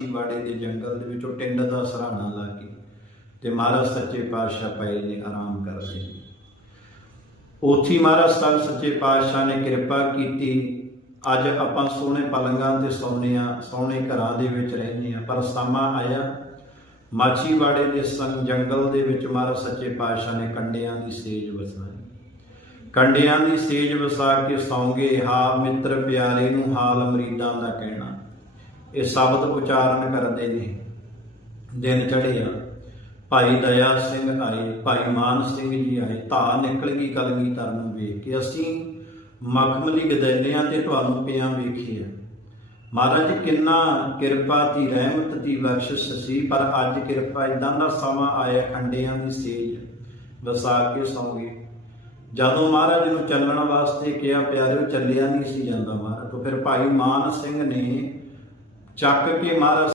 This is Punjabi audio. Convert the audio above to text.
ਬਾੜੇ ਦੇ ਜੰਗਲ ਦੇ ਵਿੱਚੋਂ ਟਿੰਡ ਦਾ ਸਰਾਣਾ ਲਾ ਕੇ ਤੇ ਮਹਾਰਾਜ ਸੱਚੇ ਪਾਤਸ਼ਾਹ ਪਏ ਨੇ, ਆਰਾਮ ਕਰਦੇ ਨੇ। ਉਥੀ ਮਹਾਰਾਜ ਸਾਹਿਬ ਸੱਚੇ ਪਾਤਸ਼ਾਹ ਨੇ ਕਿਰਪਾ ਕੀਤੀ। ਅੱਜ ਆਪਾਂ ਸੋਹਣੇ ਪਲੰਗਾਂ ਤੇ ਸੌਂਦੇ ਆ ਸੋਹਣੇ ਘਰਾਂ ਦੇ ਵਿੱਚ ਰਹਿੰਦੇ ਆ ਪਰ ਸਮਾਂ ਆਇਆ। ਮਾਛੀਵਾੜੇ ਦੇ ਸੰਗ ਜੰਗਲ ਦੇ ਵਿੱਚ ਮਹਾਰਾਜ ਸੱਚੇ ਪਾਤਸ਼ਾਹ ਨੇ ਕੰਡਿਆਂ ਦੀ ਸੇਜ ਵਸਾਈ। ਕੰਡਿਆਂ ਦੀ ਸੇਜ ਵਸਾ ਕੇ ਸੌਂਗੇ। ਹਾ ਮਿੱਤਰ ਪਿਆਰੇ ਨੂੰ ਹਾਲ ਮਰੀਦਾਂ ਦਾ ਕਹਿਣਾ। ਇਹ ਸ਼ਬਦ ਉਚਾਰਨ ਕਰਦੇ ਨੇ। ਦਿਨ ਚੜ੍ਹਿਆ, ਭਾਈ ਦਇਆ ਸਿੰਘ ਆਏ, ਭਾਈ ਮਾਨ ਸਿੰਘ ਜੀ ਆਏ, ਧਾ ਨਿਕਲ ਗਈ ਕਲਗੀਧਰ ਨੂੰ ਵੇਖ ਕੇ। ਅਸੀਂ ਮਖਮਲੀ ਗਦੈਲਿਆਂ ਤੇ ਤੁਹਾਨੂੰ ਪਿਆ ਵੇਖੀਏ ਮਹਾਰਾਜ, ਕਿੰਨਾ ਕਿਰਪਾ ਦੀ ਰਹਿਮਤ ਦੀ ਬਖਸ਼ਿਸ਼ ਸੀ, ਪਰ ਅੱਜ ਕਿਰਪਾ ਇਦਾਂ ਦਾ ਸਮਾਂ ਆਇਆ ਖੰਡਿਆਂ ਦੀ ਸੇਜ ਵਸਾ ਕੇ ਸੌਂਗੇ ਜਦੋਂ ਮਹਾਰਾਜ ਨੂੰ ਚੱਲਣ ਵਾਸਤੇ ਕਿਹਾ, ਪਿਆਰਿਓ, ਚੱਲਿਆ ਨਹੀਂ ਸੀ ਜਾਂਦਾ ਮਹਾਰਾਜ। ਤੋਂ ਫਿਰ ਭਾਈ ਮਾਨ ਸਿੰਘ ਨੇ ਚੱਕ ਕੇ ਮਹਾਰਾਜ